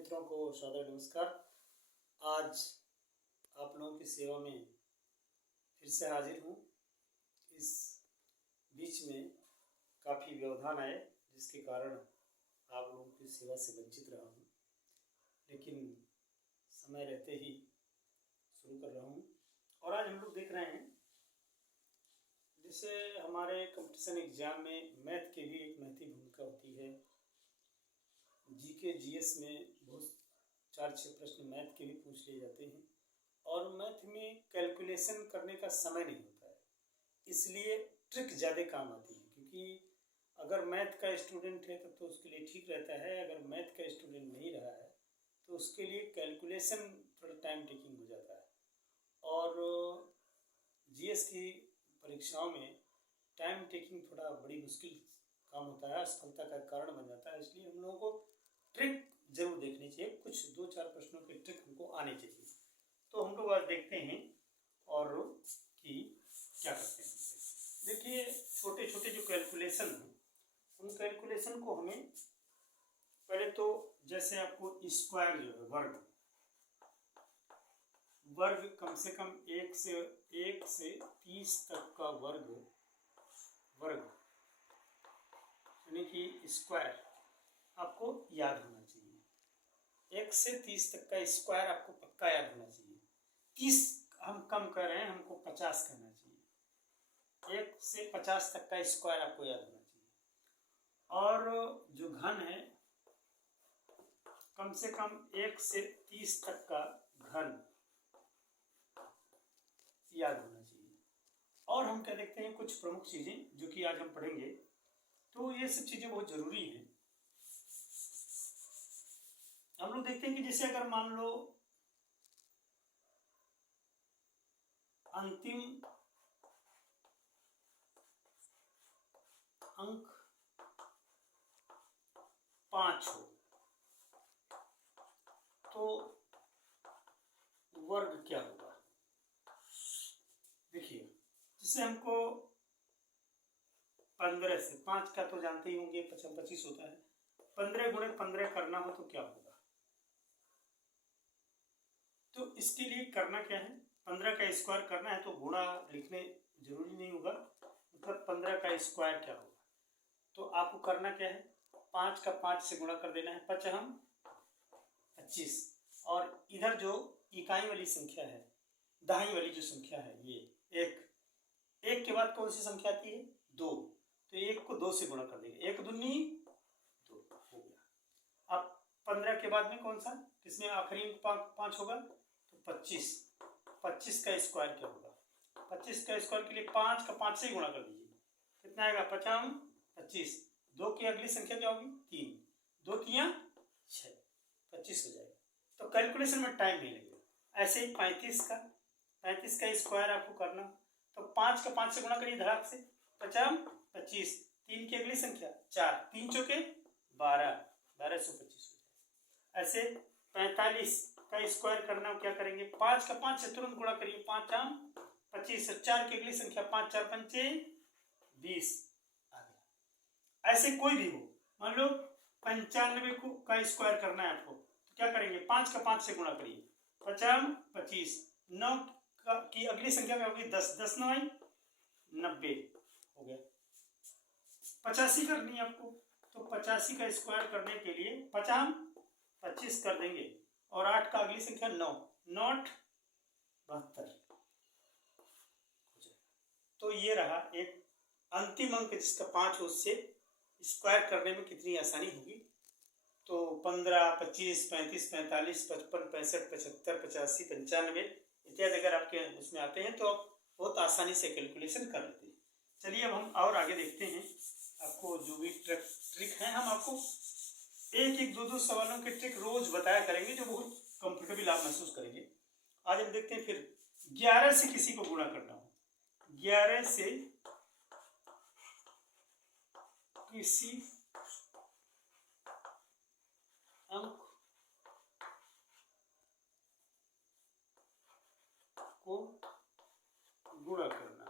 मित्रों को सादर नमस्कार। आज आप लोगों की सेवा में फिर से हाजिर हूँ। इस बीच में काफ़ी व्यवधान आए जिसके कारण आप लोगों की सेवा से वंचित रहा हूँ, लेकिन समय रहते ही शुरू कर रहा हूँ। और आज हम लोग देख रहे हैं, जैसे हमारे कंपटीशन एग्जाम में मैथ की भी एक महत्वपूर्ण भूमिका होती है। जीके जीएस में बहुत 4-6 प्रश्न मैथ के भी पूछ लिए जाते हैं और मैथ में कैलकुलेशन करने का समय नहीं होता है, इसलिए ट्रिक ज़्यादा काम आती है। क्योंकि अगर मैथ का स्टूडेंट है तो उसके लिए ठीक रहता है, अगर मैथ का स्टूडेंट नहीं रहा है तो उसके लिए कैलकुलेशन थोड़ा टाइम टेकिंग हो जाता है। और जीएस की परीक्षाओं में टाइम टेकिंग थोड़ा बड़ी मुश्किल काम होता है, असफलता का कारण बन जाता है। इसलिए हम लोगों को ट्रिक जरूर देखनी चाहिए, कुछ 2-4 प्रश्नों के ट्रिक हमको आने चाहिए। तो हम लोग आज देखते हैं और कि क्या करते हैं। देखिए, छोटे छोटे जो कैलकुलेशन हैं उन कैलकुलेशन को हमें पहले तो, जैसे आपको स्क्वायर जो है वर्ग कम से कम 1 से 30 तक का वर्ग यानी कि स्क्वायर आपको याद होना चाहिए। 1 से 30 तक का स्क्वायर आपको पक्का याद होना चाहिए। 30 हम कम कर रहे हैं, हमको 50 करना चाहिए। 1 से 50 तक का स्क्वायर आपको याद होना चाहिए। और जो घन है, कम से कम 1 से 30 तक का घन याद होना चाहिए। और हम क्या देखते हैं, कुछ प्रमुख चीजें जो कि आज हम पढ़ेंगे, तो ये सब चीजें बहुत जरूरी हैं। हम लोग देखते हैं कि जैसे अगर मान लो अंतिम अंक 5 हो तो वर्ग क्या होगा। देखिए, जिसे हमको 15 से 5 का तो जानते ही होंगे 25 होता है, 15 गुणे 15 करना हो तो क्या होगा। तो इसके लिए करना क्या है, 15 का स्क्वायर करना है तो गुणा लिखने जरूरी नहीं होगा, मतलब 15 का स्क्वायर क्या होगा। तो आपको करना क्या है, 5 का 5 से गुणा कर देना है, 5 25। और इधर जो इकाई वाली संख्या है, दहाई वाली जो संख्या है, ये एक के बाद कौन सी संख्या आती है, 2, तो 1 को 2 से गुणा कर देंगे, 1 दूनी 2 हो गया। अब 15 के बाद में कौन सा, किसमें आखिरी अंक 5 होगा, तो 25 का स्क्वायर क्या होगा। 25 का स्क्वायर के लिए 5 का 5 से गुणा कर दीजिए, कितना आएगा, 5 25। 2 की अगली संख्या क्या होगी, 3, 2 3 6, 25 हो जाएगा। तो कैलकुलेशन में टाइम नहीं लगेगा। ऐसे ही 35 का स्क्वायर आपको करना, तो 5 का 5 से गुणा करिए धड़ाक से, 5 25, 3 की अगली संख्या 4, 3 चौके 12, 1225 हो जाएगा। ऐसे 45 का स्क्वायर करना, क्या करेंगे, 5 का 5 से तुरंत गुणा करिए, 5 25, 4 की अगली संख्या 5 4 पंचे 20 आ गया। ऐसे कोई भी हो, मान लो 95 का स्क्वायर करना है आपको, तो क्या करेंगे, 5 का 5 से गुणा करिए, 5 25, 9 की अगली संख्या क्या होगी, 10, 10 9 90 हो गया। 85 करनी है आपको, तो 85 का स्क्वायर करने के लिए 5 25 कर देंगे और 8 का अगली संख्या 9, 9 72 हो जाएगा। तो ये रहा एक अंतिम अंक जिसका 5 हो, उससे स्क्वायर करने में कितनी आसानी होगी। तो 15 25 35 45 55 65 75 85 95 इत्यादि अगर आपके उसमें आते हैं तो आप बहुत आसानी से कैलकुलेशन कर लेते हैं। चलिए अब हम और आगे देखते हैं, आपको जो भी ट्रिक है, हम आपको 1-1 2-2 सवालों के ट्रिक रोज बताया करेंगे, जो बहुत कंफर्टेबल आप महसूस करेंगे। आज हम देखते हैं फिर 11 से किसी को गुणा करना हो, 11 से किसी अंक को गुणा करना,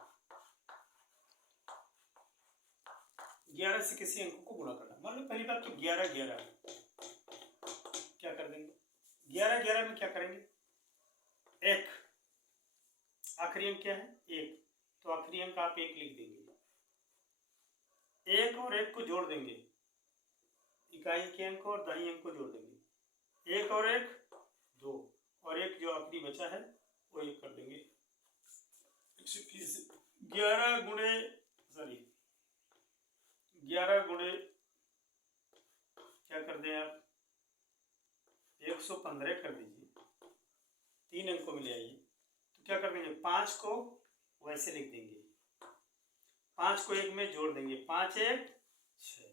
11 से किसी अंक को गुणा करना। मान लो पहली बात तो 11 11 क्या कर देंगे। 11 में क्या करेंगे, एक, आखिरी अंक क्या है, एक, तो आखिरी अंक आप एक लिख देंगे। एक और एक को जोड़ देंगे, इकाई के अंक और दहाई अंक को जोड़ देंगे। एक और एक 2, और एक जो आखिरी बचा है वो 1 कर देंगे। 11 गुणे 11 गुणे क्या कर दें आप, 115 कर दीजिए, 3 अंकों में ले आइए। तो क्या कर देंगे, 5 को वैसे लिख देंगे, 5 को 1 में जोड़ देंगे, 5 1 6,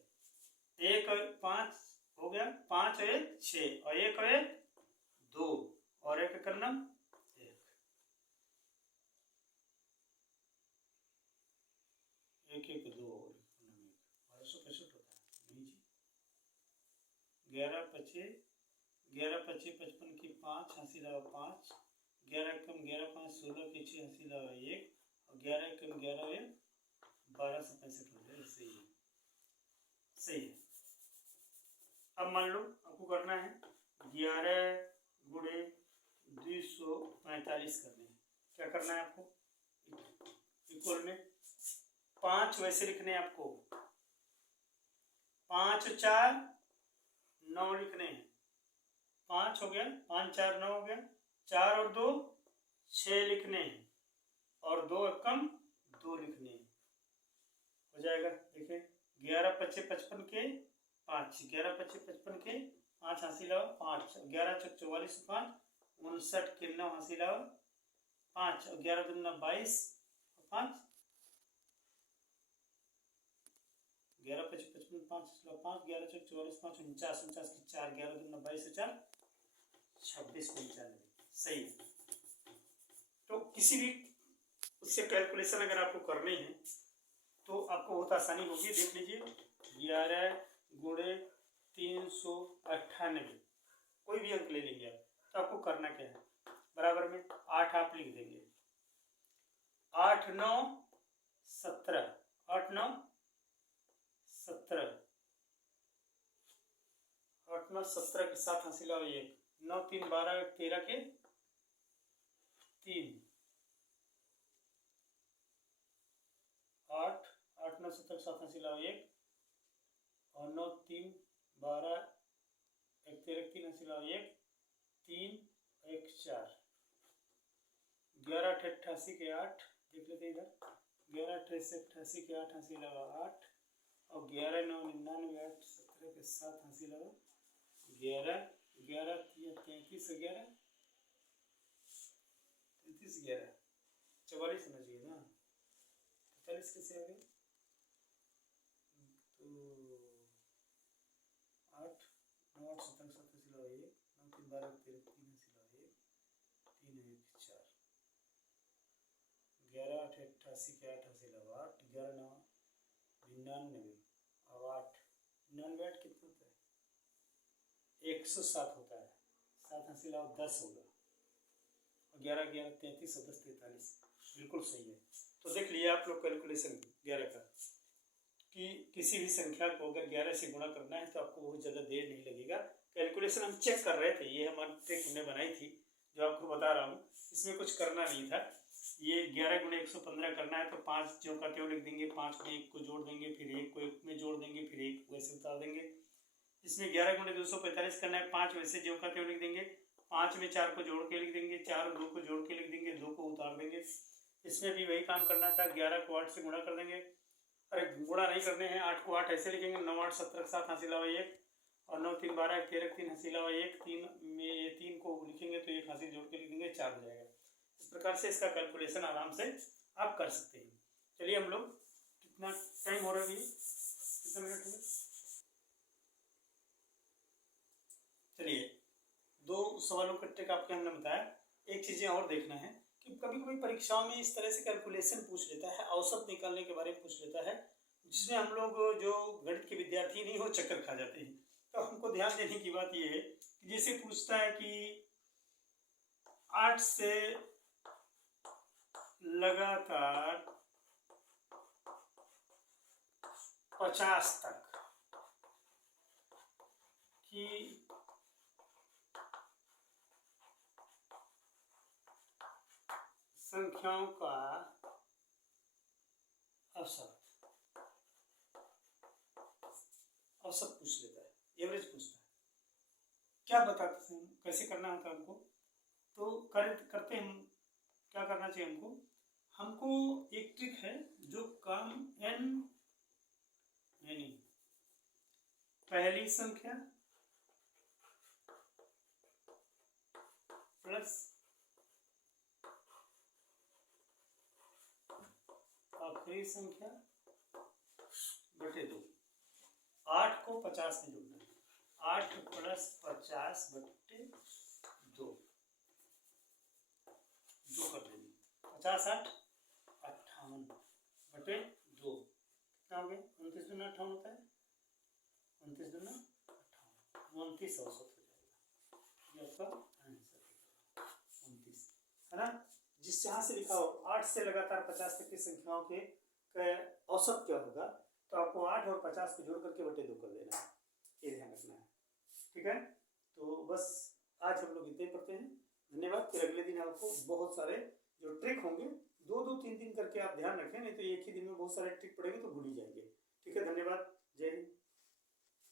1 और 5 हो गया, 5 और 1 6, और 1 और 1 2, और 1 करना 1 1 2 और 1265 होता है नहीं जी। 11 25 11 25 55 की 5 हंसी लगा 5, 11 कम 11 5 16 की 6 हंसी लगा 1, और 11 कम 11 1 1265 हो जाए। सही है, सही है। अब मान लो आपको करना है 11 गुणे 245 करने हैं। क्या करना है आपको, इक्वल में 5 वैसे लिखने हैं आपको, 5 4 9 लिखने हैं, 5 हो गया, 5 4 9 हो गया, 4 और 2 6 लिखने हैं, और 2 कम 2 लिखने हैं, हो जाएगा। देखिए 11 25 55 के 5, 11 25 55 के 5 हंसी लाओ 5, 11 चौक 44 5, 59 के 9 हंसी लाओ 5, और 11 दूना 22 5, 11 25 55 5 5, 11 चौक 44 5, 49 49 की 4, 11 दूना 22 4 26 95। सही है। तो किसी भी उससे कैलकुलेशन अगर आपको करनी है तो आपको बहुत आसानी होगी। देख लीजिए 11 गुणे 398, कोई भी अंक ले लीजिए आप, तो आपको करना क्या है, बराबर में 8 आप लिख देंगे, 8 9 17, 8 9 17, 8 9 17 के साथ हंसी लाओ 1, 9 3 12 13 के 3, 8 8 9 17 के साथ हंसी लाओ 1, और 9 3 12 1 13 3 हंसी लाओ 1, 3 1 4, 11 88 के 8, देख लेते इधर, 11 88 के 8 हंसी लगा 8, और 11 9 99 8 17 के 7 हंसी लगा 11, 11 33 11 33 11 44 होना चाहिए ना, 43 कैसे आ गए, तो 8 9 8 17 7 हंसी लगा 1, 9 3 12 13 3 हंसी लगा 1, 3 1 4, 11 8 88 के 8 हंसी लगा 8, 11 9 99, अब 8 99 8 कितना होता है, 107 होता है, 7 हंसी लाओ 10 होगा, और 11 11 33 और 10 43, बिल्कुल सही है। तो देख लिए आप लोग कैलकुलेशन 11 का, कि किसी भी संख्या को अगर 11 से गुणा करना है तो आपको बहुत ज़्यादा देर नहीं लगेगा। कैलकुलेशन हम चेक कर रहे थे, ये हमारी ट्रिक हमने बनाई थी जो आपको बता रहा हूँ, इसमें कुछ करना नहीं था। ये 11 गुणे 115 करना है तो 5 जो का त्यों लिख देंगे, 5 को 1 को जोड़ देंगे, फिर 1 को 1 में जोड़ देंगे, फिर 1 को वैसे उतार देंगे। इसमें 11 गुणे 245 करना है, 5 वैसे जो का त्यों लिख देंगे, 5 में 4 को जोड़ के लिख देंगे, 4 और 2 को जोड़ के लिख देंगे, 2 को उतार देंगे। इसमें भी वही काम करना था, 11 को 8 से गुणा कर देंगे, अरे गुणा नहीं करने हैं, 8 को 8 ऐसे लिखेंगे, 9 8 17 के साथ हंसी लावा 1, और 9 3 12 13 3 हंसी लावा 1, 3 में ये 3 को लिखेंगे तो 1 हंसी जोड़ के लिख देंगे, 4 हो जाएगा। इस प्रकार से इसका कैलकुलेशन आराम से आप कर सकते हैं। चलिए हम लोग, कितना टाइम हो रहा है, कितना मिनट हो गए, चलिए 2 सवालों का ट्रिक आपके हमने बताया। एक चीज़ें और देखना है कि कभी कभी परीक्षाओं में इस तरह से कैलकुलेशन पूछ लेता है, औसत निकालने के बारे में पूछ लेता है, जिसमें हम लोग जो गणित के विद्यार्थी नहीं हो चक्कर खा जाते हैं। तो हमको ध्यान देने की बात यह है कि जैसे पूछता है कि 8 से लगातार 50 तक की संख्याओं का औसत पूछ लेता है, एवरेज पूछता है। क्या बताते हैं कैसे करना होता है हमको? तो करते हम क्या करना चाहिए हमको एक ट्रिक है जो कम n यानी पहली संख्या प्लस आखिरी संख्या बटे 2। 8 को 50 में जोड़ना है, 8 प्लस 50 बटे 2 कर देंगे। 50 8 58 बटे 2 क्या हो गया? 29 दूना 58 होता है, 29 दूना 58, 29 औसत हो जाएगा। ये आपका आंसर 29 है ना। जिस जहाँ से लिखा हो 8 से लगातार 50 तक की संख्याओं के औसत क्या होगा, तो आपको 8 और 50 को जोड़ करके बटे 2 कर देना है, ये ध्यान रखना है। ठीक है, तो बस आज हम लोग इतने पढ़ते हैं। धन्यवाद। फिर अगले दिन आपको बहुत सारे जो ट्रिक होंगे 2-2 3 दिन करके आप ध्यान रखें, नहीं तो एक ही दिन में बहुत सारे ट्रिक पढ़ेंगे तो भूल ही जाएंगे। ठीक है, धन्यवाद।